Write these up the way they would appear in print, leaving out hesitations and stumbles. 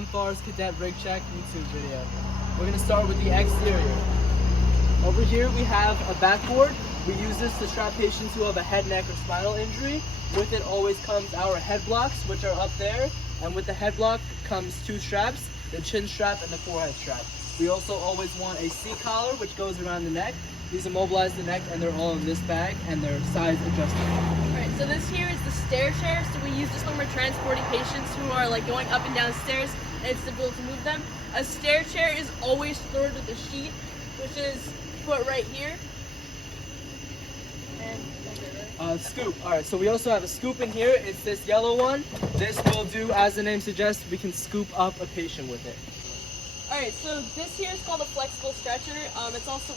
MFARS Cadet Rig Check YouTube video. We're going to start with the exterior. Over here we have a backboard. We use this to strap patients who have a head, neck, or spinal injury. With it always comes our head blocks, which are up there. And with the head block comes two straps, the chin strap and the forehead strap. We also always want a seat collar, which goes around the neck. These immobilize the neck, and they're all in this bag, and they're size adjustable. Alright, so this here is the stair chair. So we use this when we're transporting patients who are like going up and down stairs, and it's difficult to move them. A stair chair is always stored with a sheet, which is put right here. And scoop. Alright, so we also have a scoop in here. It's this yellow one. This will do, as the name suggests, we can scoop up a patient with it. Alright, so this here is called a flexible stretcher.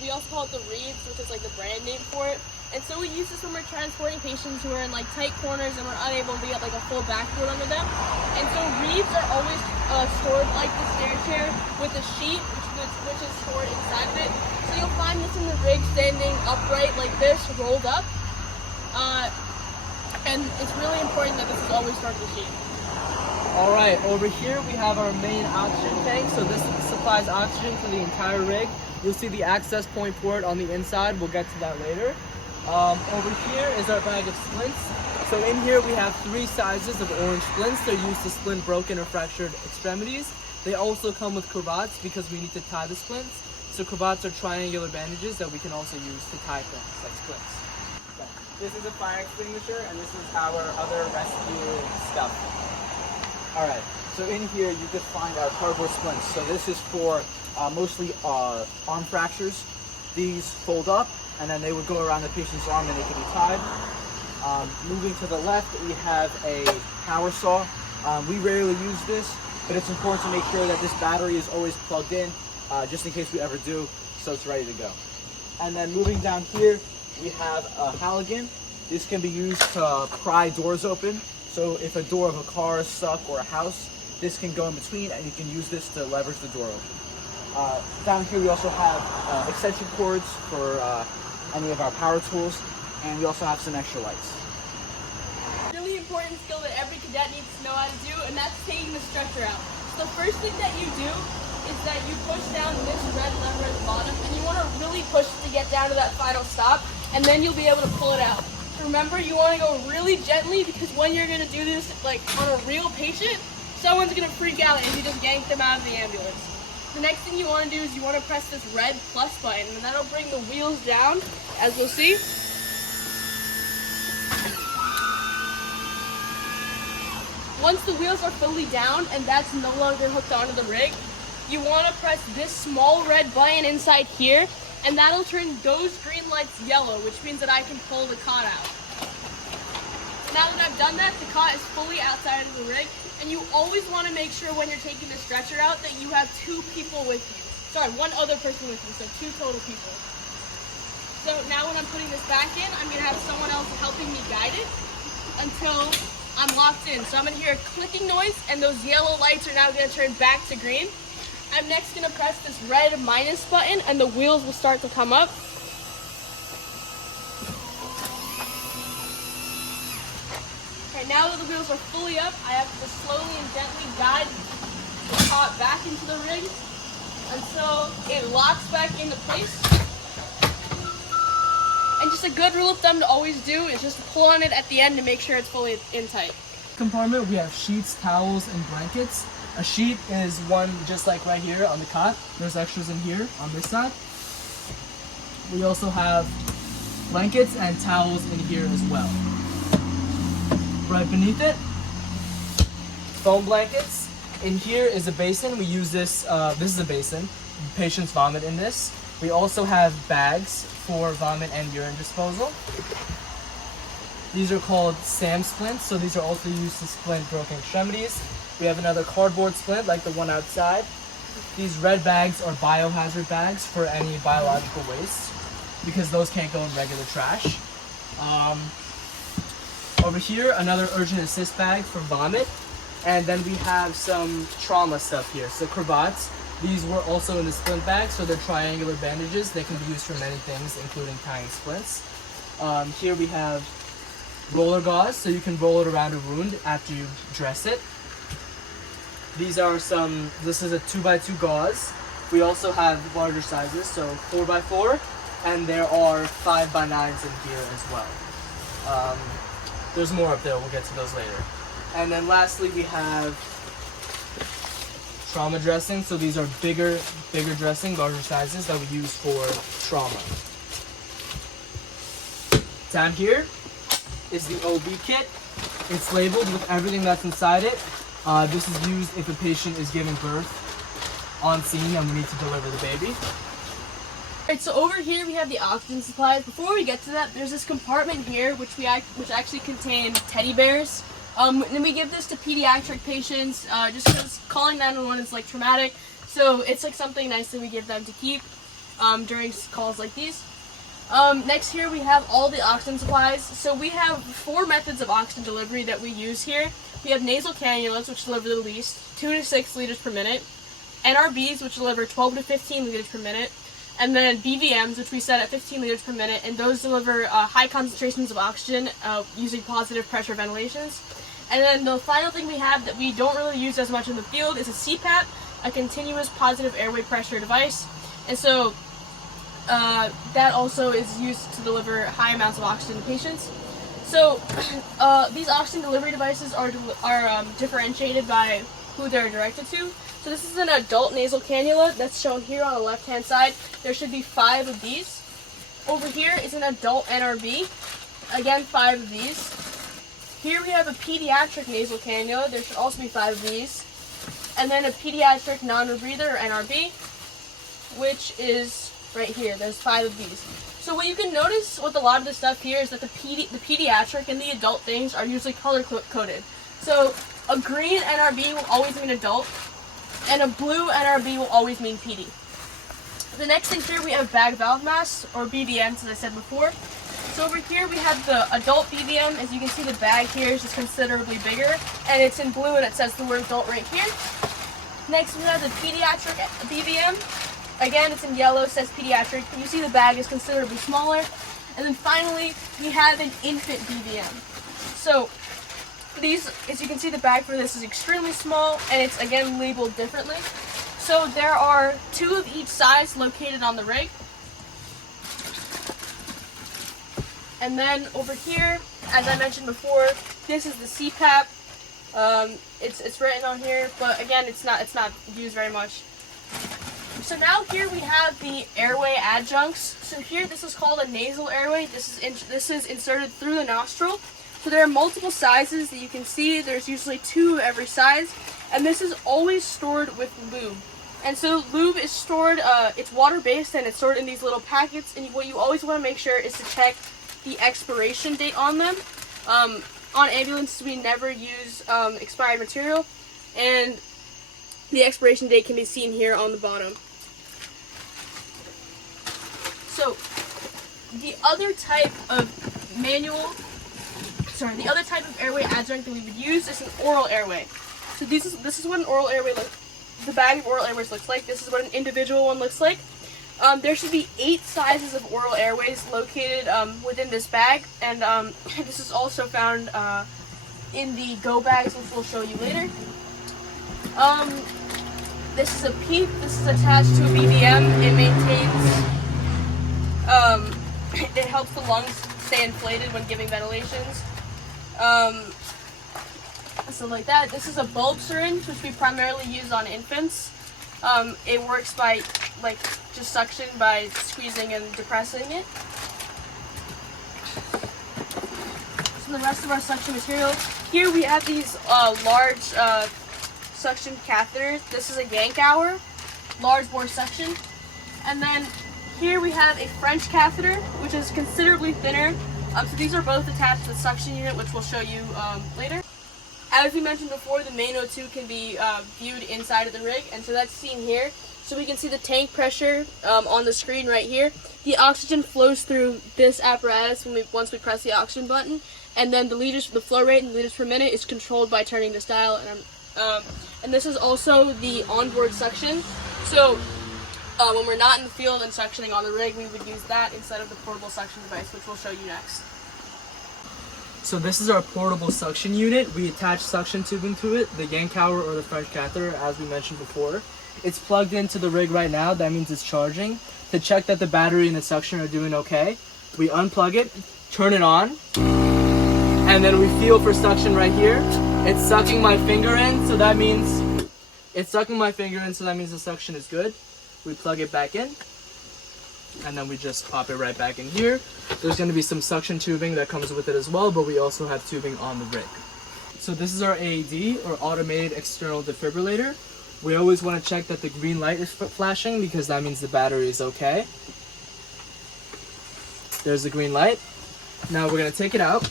We also call it the reeds, which is like the brand name for it. And so we use this when we're transporting patients who are in like tight corners and we're unable to get like a full backboard under them. And so reeds are always stored like the stair chair with a sheet, which is stored inside of it. So you'll find this in the rig standing upright like this, rolled up. And it's really important that this is always stored with a sheet. Alright, over here we have our main oxygen tank. So this supplies oxygen for the entire rig. You'll see the access point for it on the inside. We'll get to that later. Over here is our bag of splints. So in here we have 3 sizes of orange splints. They're used to splint broken or fractured extremities. They also come with cravats because we need to tie the splints. So cravats are triangular bandages that we can also use to tie things like splints. This is a fire extinguisher, and this is our other rescue stuff. Alright, so in here you could find our cardboard splints. So this is for mostly arm fractures. These fold up, and then they would go around the patient's arm and they can be tied. Moving to the left, we have a power saw. We rarely use this, but it's important to make sure that this battery is always plugged in, just in case we ever do, so it's ready to go. And then moving down here, we have a Halligan. This can be used to pry doors open. So if a door of a car is stuck or a house, this can go in between and you can use this to leverage the door open. Down here we also have extension cords for any of our power tools, and we also have some extra lights. Really important skill that every cadet needs to know how to do, and that's taking the stretcher out. So the first thing that you do is that you push down this red lever at the bottom, and you want to really push to get down to that final stop, and then you'll be able to pull it out. Remember, you want to go really gently, because when you're going to do this like on a real patient, someone's going to freak out if you just yank them out of the ambulance. The next thing you want to do is you want to press this red plus button, and that'll bring the wheels down, as you'll see. Once the wheels are fully down and that's no longer hooked onto the rig, you want to press this small red button inside here, and that'll turn those green lights yellow, which means that I can pull the cot out. Now that I've done that, the cot is fully outside of the rig, and you always want to make sure when you're taking the stretcher out that you have 2 people with you. Sorry, 1 other person with you, so 2 total people. So now when I'm putting this back in, I'm going to have someone else helping me guide it until I'm locked in. So I'm going to hear a clicking noise, and those yellow lights are now going to turn back to green. I'm next going to press this red minus button, and the wheels will start to come up. Okay, now that the wheels are fully up, I have to slowly and gently guide the cot back into the rig until it locks back into place. And just a good rule of thumb to always do is just pull on it at the end to make sure it's fully in tight. Compartment, we have sheets, towels, and blankets. A sheet is one just like right here on the cot. There's extras in here on this side. We also have blankets and towels in here as well. Right beneath it, foam blankets. In here is a basin. We use this, this is a basin. Patients vomit in this. We also have bags for vomit and urine disposal. These are called SAM splints, so these are also used to splint broken extremities. We have another cardboard splint like the one outside. These red bags are biohazard bags for any biological waste, because those can't go in regular trash. Over here, another urgent assist bag for vomit. And then we have some trauma stuff here. So cravats, these were also in the splint bag, so they're triangular bandages. They can be used for many things, including tying splints. Here we have roller gauze, so you can roll it around a wound after you dress it. These are some, this is a 2x2 gauze. We also have larger sizes, so 4x4, and there are 5x9s in here as well. There's more up there, we'll get to those later. And then lastly, we have trauma dressing. So these are bigger dressing, larger sizes that we use for trauma. Down here is the OB kit. It's labeled with everything that's inside it. This is used if a patient is giving birth on scene and we need to deliver the baby. Alright, so over here we have the oxygen supplies. Before we get to that, there's this compartment here which actually contains teddy bears. And we give this to pediatric patients just because calling 911 is like traumatic. So it's like something nice that we give them to keep during calls like these. Next here we have all the oxygen supplies. So we have 4 methods of oxygen delivery that we use here. We have nasal cannulas, which deliver the least, 2 to 6 liters per minute. NRBs, which deliver 12 to 15 liters per minute. And then BVMs, which we set at 15 liters per minute, and those deliver high concentrations of oxygen using positive pressure ventilations. And then the final thing we have that we don't really use as much in the field is a CPAP, a continuous positive airway pressure device. And so that also is used to deliver high amounts of oxygen to patients. So these oxygen delivery devices are differentiated by who they're directed to. So this is an adult nasal cannula that's shown here on the left-hand side. There should be 5 of these. Over here is an adult NRB. Again, 5 of these. Here we have a pediatric nasal cannula. There should also be 5 of these. And then a pediatric non-rebreather, or NRB, which is right here. There's 5 of these. So what you can notice with a lot of the stuff here is that the pediatric and the adult things are usually color-coded. So a green NRB will always mean adult, and a blue NRB will always mean PD. The next thing here we have bag valve masks, or BVMs, as I said before. So over here we have the adult BVM. As you can see, the bag here is just considerably bigger, and it's in blue and it says the word adult right here. Next we have the pediatric BVM. Again, it's in yellow, says pediatric. You see the bag is considerably smaller. And then finally, we have an infant BVM. So these, as you can see, the bag for this is extremely small, and it's again labeled differently. So there are 2 of each size located on the rig. And then over here, as I mentioned before, this is the CPAP. It's written on here, but again, it's not used very much. So now here we have the airway adjuncts. So here, this is called a nasal airway. This is inserted through the nostril. So there are multiple sizes that you can see. There's usually 2 of every size, and this is always stored with lube. And so lube is stored, it's water-based, and it's stored in these little packets, and what you always want to make sure is to check the expiration date on them. On ambulances, we never use expired material, and the expiration date can be seen here on the bottom. So the other type of airway adjunct that we would use is an oral airway. So this is what an oral airway the bag of oral airways looks like. This is what an individual one looks like. There should be 8 sizes of oral airways located within this bag, and this is also found in the go bags, which we'll show you later. This is a PEEP. This is attached to a BVM. It maintains, it helps the lungs stay inflated when giving ventilations. Stuff like that. This is a bulb syringe, which we primarily use on infants. It works by just suction by squeezing and depressing it. So the rest of our suction material. Here we have these large suction catheters. This is a yank hour, large bore suction. And then here we have a French catheter, which is considerably thinner. So these are both attached to the suction unit, which we'll show you later. As we mentioned before, the main O2 can be viewed inside of the rig, and so that's seen here. So we can see the tank pressure on the screen right here. The oxygen flows through this apparatus once we press the oxygen button, and then the flow rate in liters per minute is controlled by turning this dial. And this is also the onboard suction. So when we're not in the field and suctioning on the rig, we would use that instead of the portable suction device, which we'll show you next. So this is our portable suction unit. We attach suction tubing to it, the Yankauer or the French catheter, as we mentioned before. It's plugged into the rig right now. That means it's charging. To check that the battery and the suction are doing okay, we unplug it, turn it on, and then we feel for suction right here. It's sucking my finger in, so that means the suction is good. We plug it back in, and then we just pop it right back in here. There's going to be some suction tubing that comes with it as well, but we also have tubing on the rig. So this is our AED, or automated external defibrillator. We always want to check that the green light is flashing because that means the battery is okay. There's the green light. Now we're going to take it out,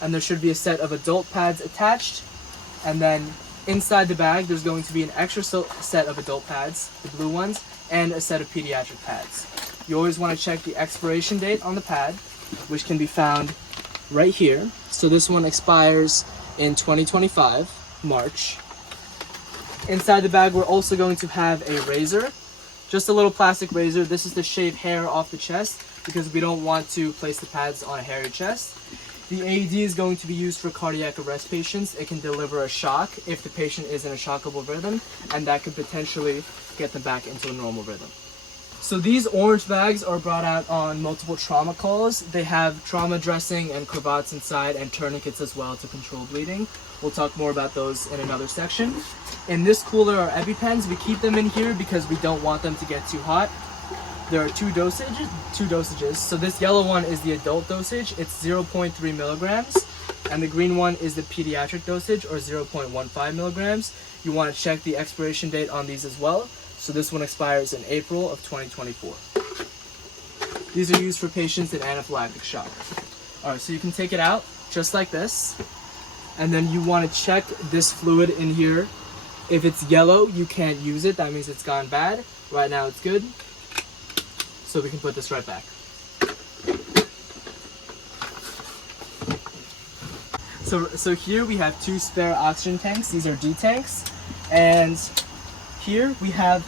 and there should be a set of adult pads attached, and then inside the bag there's going to be an extra set of adult pads, the blue ones, and a set of pediatric pads. You always want to check the expiration date on the pad, which can be found right here. So this one expires in 2025, March. Inside the bag we're also going to have a razor, just a little plastic razor. This is to shave hair off the chest because we don't want to place the pads on a hairy chest. The AED is going to be used for cardiac arrest patients. It can deliver a shock if the patient is in a shockable rhythm, and that could potentially get them back into a normal rhythm. So these orange bags are brought out on multiple trauma calls. They have trauma dressing and cravats inside, and tourniquets as well to control bleeding. We'll talk more about those in another section. In this cooler are EpiPens. We keep them in here because we don't want them to get too hot. There are two dosages. So this yellow one is the adult dosage. It's 0.3 milligrams. And the green one is the pediatric dosage, or 0.15 milligrams. You want to check the expiration date on these as well. So this one expires in April of 2024. These are used for patients in anaphylactic shock. Alright, so you can take it out just like this. And then you want to check this fluid in here. If it's yellow, you can't use it. That means it's gone bad. Right now it's good. So we can put this right back. So here we have two spare oxygen tanks. These are D tanks. And here we have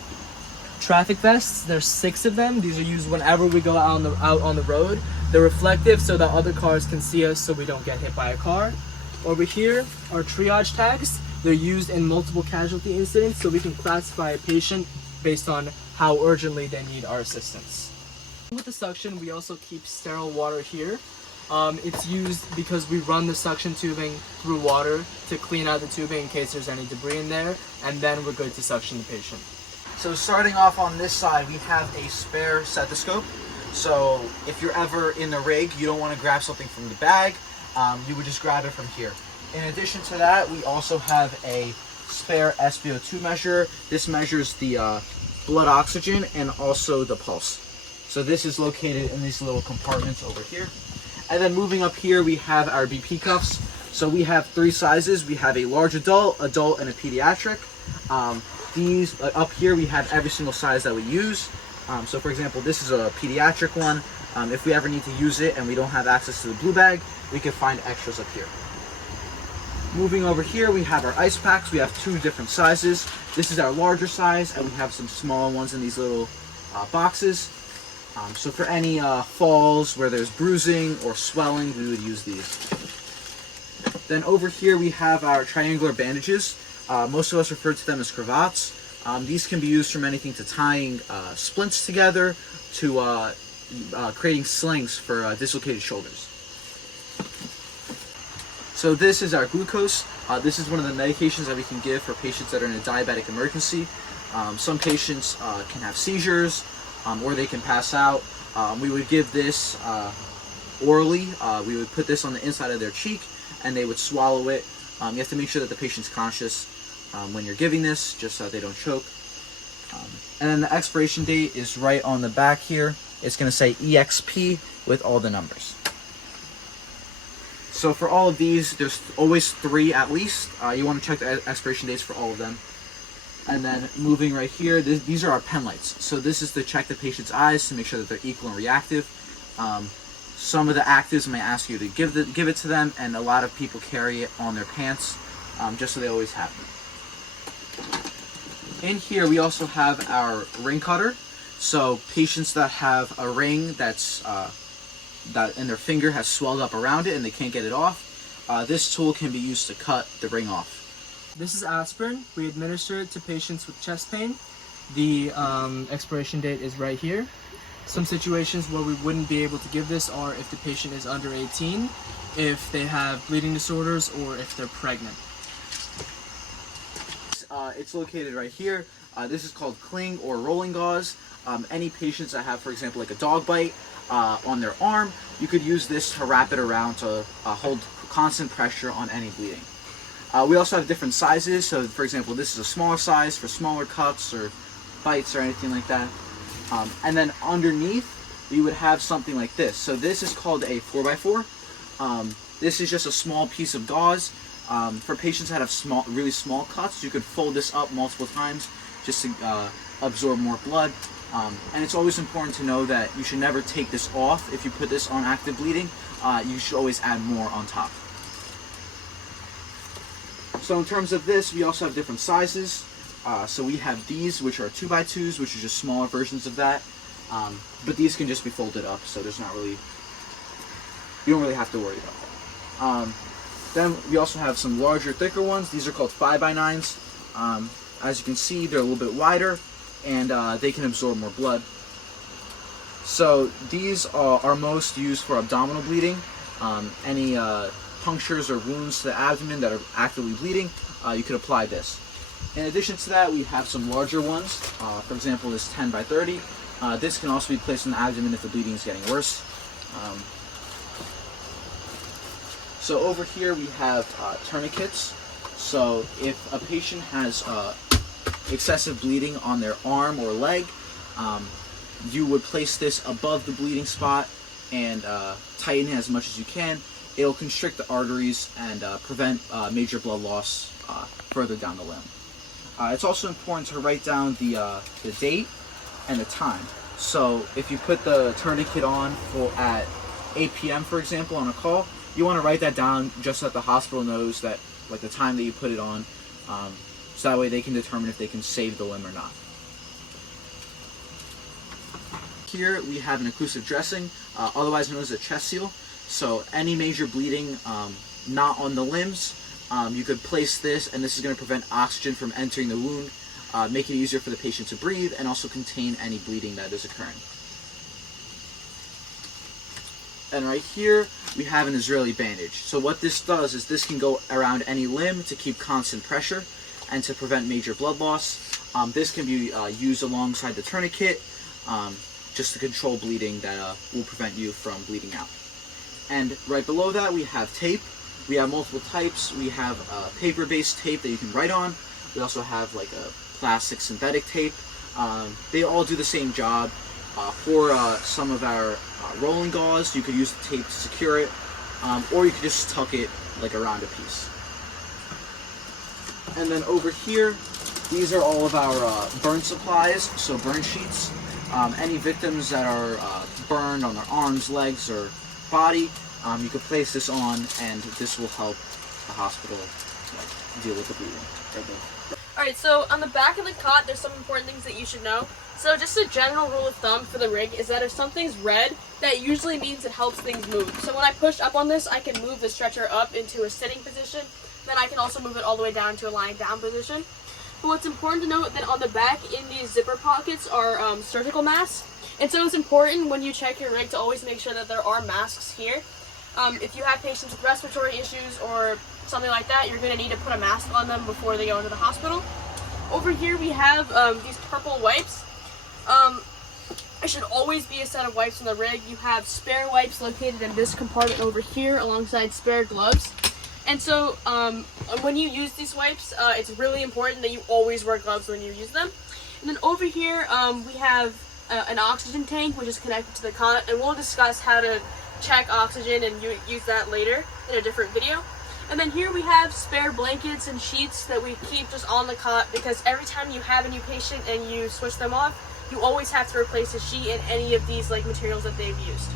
traffic vests. There's 6 of them. These are used whenever we go out on the road. They're reflective so that other cars can see us so we don't get hit by a car. Over here are triage tags. They're used in multiple casualty incidents so we can classify a patient based on how urgently they need our assistance. With the suction, we also keep sterile water here. It's used because we run the suction tubing through water to clean out the tubing in case there's any debris in there, and then we're good to suction the patient. So starting off on this side, we have a spare stethoscope. So if you're ever in the rig, you don't want to grab something from the bag, you would just grab it from here. In addition to that, we also have a spare SpO2 measure. This measures the blood oxygen and also the pulse. So this is located in these little compartments over here. And then moving up here, we have our BP cuffs. So we have 3 sizes. We have a large adult, and a pediatric. These up here, we have every single size that we use. So for example, this is a pediatric one. If we ever need to use it and we don't have access to the blue bag, we can find extras up here. Moving over here, we have our ice packs. We have 2 different sizes. This is our larger size, and we have some smaller ones in these little boxes. So for any falls where there's bruising or swelling, we would use these. Then over here we have our triangular bandages. Most of us refer to them as cravats. These can be used from anything to tying splints together to creating slings for dislocated shoulders. So this is our glucose. This is one of the medications that we can give for patients that are in a diabetic emergency. Some patients can have seizures, or they can pass out. We would give this orally. We would put this on the inside of their cheek, and they would swallow it. You have to make sure that the patient's conscious when you're giving this, just so they don't choke. And then the expiration date is right on the back here. It's going to say EXP with all the numbers. So for all of these, there's always 3 at least. You want to check the expiration dates for all of them. And then moving right here, these are our pen lights. So this is to check the patient's eyes to make sure that they're equal and reactive. Some of the actives may ask you to give it to them, and a lot of people carry it on their pants, just so they always have it. In here, we also have our ring cutter. So patients that have a ring that's and their finger has swelled up around it and they can't get it off, this tool can be used to cut the ring off. This is aspirin. We administer it to patients with chest pain. The expiration date is right here. Some situations where we wouldn't be able to give this are if the patient is under 18, if they have bleeding disorders, or if they're pregnant. It's located right here. This is called cling or rolling gauze. Any patients that have, for example, like a dog bite on their arm, you could use this to wrap it around to hold constant pressure on any bleeding. We also have different sizes. So, for example, this is a smaller size for smaller cuts or bites or anything like that. And then underneath, we would have something like this. So this is called a 4x4. This is just a small piece of gauze. For patients that have really small cuts, you could fold this up multiple times just to absorb more blood. And it's always important to know that you should never take this off. If you put this on active bleeding, you should always add more on top. So in terms of this, we also have different sizes. So we have these, which are 2x2s, which are just smaller versions of that. But these can just be folded up, so there's not really, you don't really have to worry about that. Then we also have some larger, thicker ones. These are called 5x9s. As you can see, they're a little bit wider, and they can absorb more blood. So these are most used for abdominal bleeding. Any punctures or wounds to the abdomen that are actively bleeding, you could apply this. In addition to that, we have some larger ones. For example, this 10x30. This can also be placed in the abdomen if the bleeding is getting worse. So over here we have tourniquets. So if a patient has excessive bleeding on their arm or leg, you would place this above the bleeding spot and tighten it as much as you can. It'll constrict the arteries and prevent major blood loss further down the limb. It's also important to write down the date and the time. So if you put the tourniquet on at 8 p.m. for example on a call, you want to write that down just so that the hospital knows that, like, the time that you put it on, so that way they can determine if they can save the limb or not. Here we have an occlusive dressing, otherwise known as a chest seal. So any major bleeding not on the limbs, you could place this, and this is going to prevent oxygen from entering the wound, make it easier for the patient to breathe, and also contain any bleeding that is occurring. And right here, we have an Israeli bandage. So what this does is this can go around any limb to keep constant pressure and to prevent major blood loss. This can be used alongside the tourniquet just to control bleeding that will prevent you from bleeding out. And right below that, we have tape. We have multiple types. We have paper-based tape that you can write on. We also have like a plastic synthetic tape. They all do the same job. For some of our rolling gauze, you could use the tape to secure it, or you could just tuck it like around a piece. And then over here, these are all of our burn supplies, so burn sheets. Any victims that are burned on their arms, legs, or body, you could place this on, and this will help the hospital deal with the bleeding. Alright, so on the back of the cot, there's some important things that you should know. So just a general rule of thumb for the rig is that if something's red, that usually means it helps things move. So when I push up on this, I can move the stretcher up into a sitting position. Then I can also move it all the way down to a lying down position. But what's important to note that on the back in these zipper pockets are surgical masks. And so it's important when you check your rig to always make sure that there are masks here. If you have patients with respiratory issues or something like that, you're going to need to put a mask on them before they go into the hospital. Over here we have these purple wipes. There should always be a set of wipes in the rig. You have spare wipes located in this compartment over here alongside spare gloves. And so when you use these wipes, it's really important that you always wear gloves when you use them. And then over here we have an oxygen tank which is connected to the cot, and we'll discuss how to check oxygen and use that later in a different video. And then here we have spare blankets and sheets that we keep just on the cot, because every time you have a new patient and you switch them off, you always have to replace a sheet in any of these materials that they've used.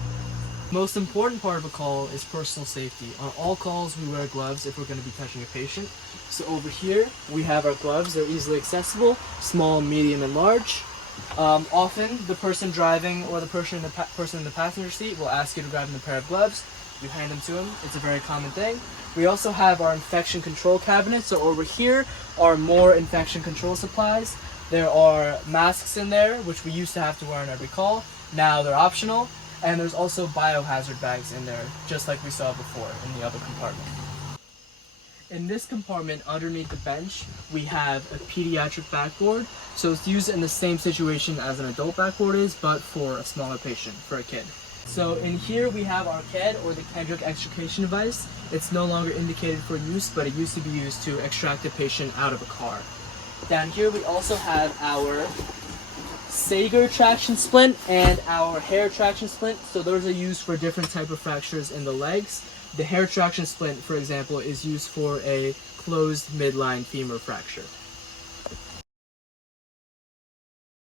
Most important part of a call is personal safety. On all calls, we wear gloves if we're going to be touching a patient. So over here, we have our gloves. They're easily accessible, small, medium, and large. Often, the person driving or the person in the passenger seat will ask you to grab them a pair of gloves. You hand them to them. It's a very common thing. We also have our infection control cabinet. So over here are more infection control supplies. There are masks in there, which we used to have to wear on every call. Now they're optional. And there's also biohazard bags in there, just like we saw before in the other compartment. In this compartment, underneath the bench, we have a pediatric backboard. So it's used in the same situation as an adult backboard is, but for a smaller patient, for a kid. So in here we have our CAD, or the Kendrick extrication device. It's no longer indicated for use, but it used to be used to extract a patient out of a car. Down here we also have our Sager traction splint and our hair traction splint. So those are used for different type of fractures in the legs. The hair traction splint, for example, is used for a closed midline femur fracture.